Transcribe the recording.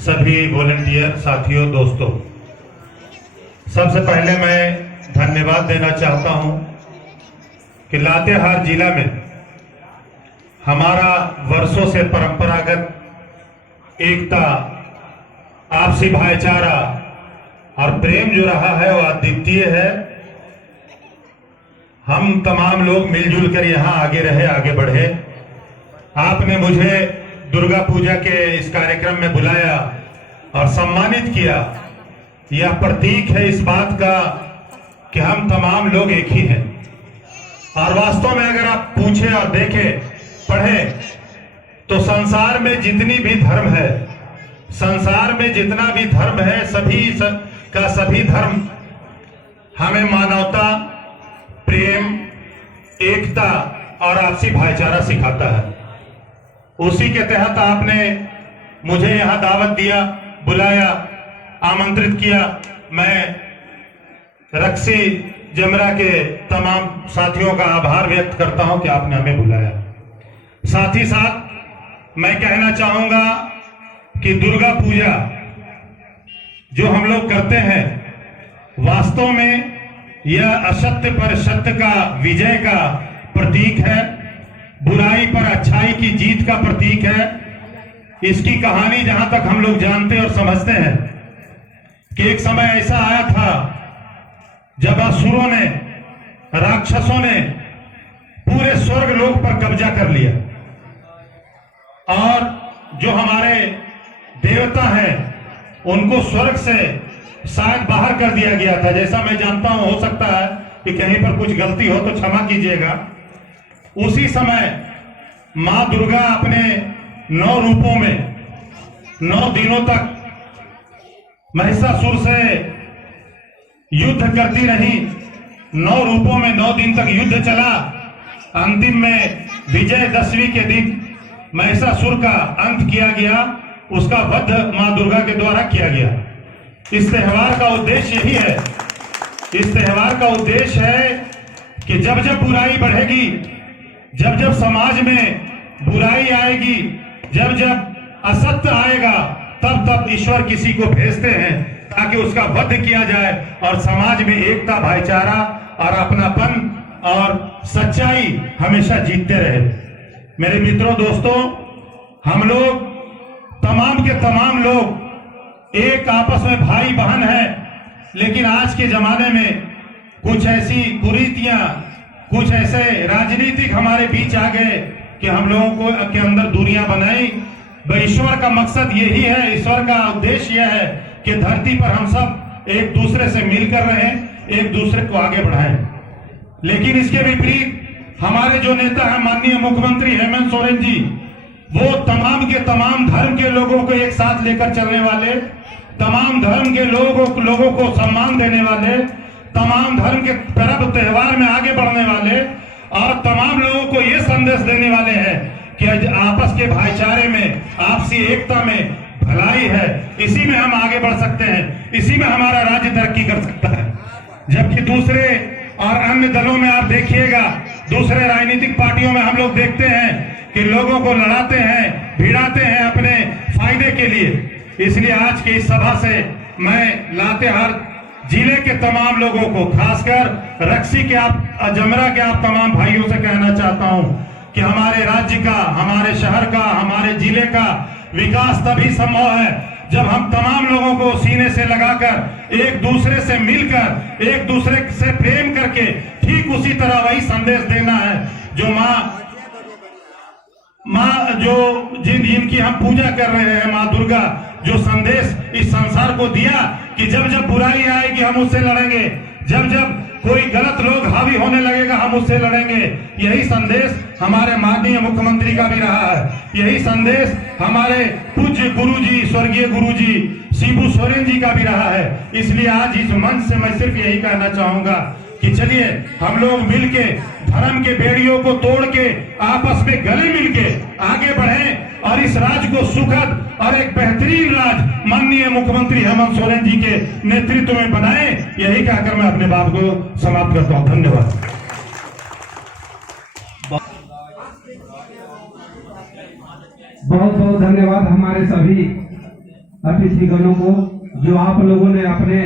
सभी वॉलंटियर साथियों, दोस्तों, सबसे पहले मैं धन्यवाद देना चाहता हूं कि लातेहार जिला में हमारा वर्षों से परंपरागत एकता, आपसी भाईचारा और प्रेम जो रहा है वो अद्वितीय है। हम तमाम लोग मिलजुल कर यहाँ आगे रहे, आगे बढ़े। आपने मुझे दुर्गा पूजा के इस कार्यक्रम में बुलाया और सम्मानित किया। यह प्रतीक है इस बात का कि हम तमाम लोग एक ही हैं। और वास्तव में अगर आप पूछें और देखें, पढ़ें, तो संसार में जितनी भी धर्म है, संसार में जितना भी धर्म है, सभी धर्म हमें मानवता, प्रेम, एकता और आपसी भाईचारा सिखाता है। उसी के तहत आपने मुझे यहां दावत दिया, बुलाया, आमंत्रित किया। मैं रक्सी जमरा के तमाम साथियों का आभार व्यक्त करता हूं कि आपने हमें बुलाया। साथ ही साथ मैं कहना चाहूंगा कि दुर्गा पूजा जो हम लोग करते हैं, वास्तव में यह असत्य पर सत्य का विजय का प्रतीक है, बुराई पर अच्छाई की जीत का प्रतीक है। इसकी कहानी जहां तक हम लोग जानते और समझते हैं कि एक समय ऐसा आया था जब असुरों ने, राक्षसों ने पूरे स्वर्ग लोक पर कब्जा कर लिया और जो हमारे देवता हैं उनको स्वर्ग से शायद बाहर कर दिया गया था। जैसा मैं जानता हूं, हो सकता है कि कहीं पर कुछ गलती हो तो क्षमा कीजिएगा। उसी समय मां दुर्गा अपने 9 रूपों में 9 दिनों तक महिषासुर से युद्ध करती रही। 9 रूपों में 9 दिन तक युद्ध चला। अंतिम में विजयदशमी के दिन महिषासुर का अंत किया गया, उसका वध मां दुर्गा के द्वारा किया गया। इस त्योहार का उद्देश्य यही है, इस त्योहार का उद्देश्य है कि जब जब बुराई बढ़ेगी, जब जब समाज में बुराई आएगी, जब जब असत्य आएगा, तब तब ईश्वर किसी को भेजते हैं ताकि उसका वध किया जाए और समाज में एकता, भाईचारा और अपनापन और सच्चाई हमेशा जीतते रहे। मेरे मित्रों, दोस्तों, हम लोग तमाम के तमाम लोग एक आपस में भाई बहन है, लेकिन आज के जमाने में कुछ ऐसी कुरीतियां, कुछ ऐसे राजनीतिक हमारे बीच आ गए कि हम लोगों को के अंदर दूरियां बनाई। ईश्वर का मकसद यही है, ईश्वर का उद्देश्य यह है कि धरती पर हम सब एक दूसरे से मिलकर रहें, एक दूसरे को आगे बढ़ाएं। लेकिन इसके विपरीत हमारे जो नेता हैं, माननीय मुख्यमंत्री हेमंत सोरेन जी, वो तमाम के तमाम धर्म के लोगों को एक साथ लेकर चलने वाले, तमाम धर्म के लोगों को सम्मान देने वाले, तमाम धर्म के पर्व त्योहार में आगे बढ़ने वाले और तमाम लोगों को ये संदेश देने वाले हैं कि आपस के भाईचारे में, आपसी एकता में भलाई है। इसी में हम आगे बढ़ सकते हैं, इसी में हमारा राज्य तरक्की कर सकता है। जबकि दूसरे और अन्य दलों में आप देखिएगा, दूसरे राजनीतिक पार्टियों में हम लोग देखते हैं कि लोगों को लड़ाते हैं, भिड़ाते हैं अपने फायदे के लिए। इसलिए आज की इस सभा से मैं लातेहार जिले के तमाम लोगों को, खासकर रक्सी के जमरा के आप तमाम भाइयों से कहना चाहता हूं कि हमारे राज्य का, हमारे शहर का, हमारे जिले का विकास तभी संभव है जब हम तमाम लोगों को सीने से लगाकर, एक दूसरे से मिलकर, एक दूसरे से प्रेम करके, ठीक उसी तरह वही संदेश देना है जो माँ जो जिनकी हम पूजा कर रहे हैं, माँ दुर्गा, जो संदेश इस संसार को दिया कि जब जब बुराई आएगी हम उससे लड़ेंगे, जब जब कोई गलत लोग हावी होने लगेगा हम उससे लड़ेंगे। यही संदेश हमारे माननीय मुख्यमंत्री का भी रहा है, यही संदेश हमारे पूज्य गुरुजी, स्वर्गीय गुरुजी शिबू सोरेन जी का भी रहा है। इसलिए आज इस मंच से मैं सिर्फ यही कहना चाहूंगा कि चलिए हम लोग मिलके धर्म के बेड़ियों को तोड़ के आपस में गले मिलके आगे बढ़ें और इस राज्य को सुखद और एक बेहतरीन राज माननीय मुख्यमंत्री हेमंत सोरेन जी के नेतृत्व में बनाएं। यही कहकर मैं अपने बात को समाप्त करता हूं। धन्यवाद। बहुत बहुत धन्यवाद हमारे सभी अतिथिगणों को जो आप लोगों ने अपने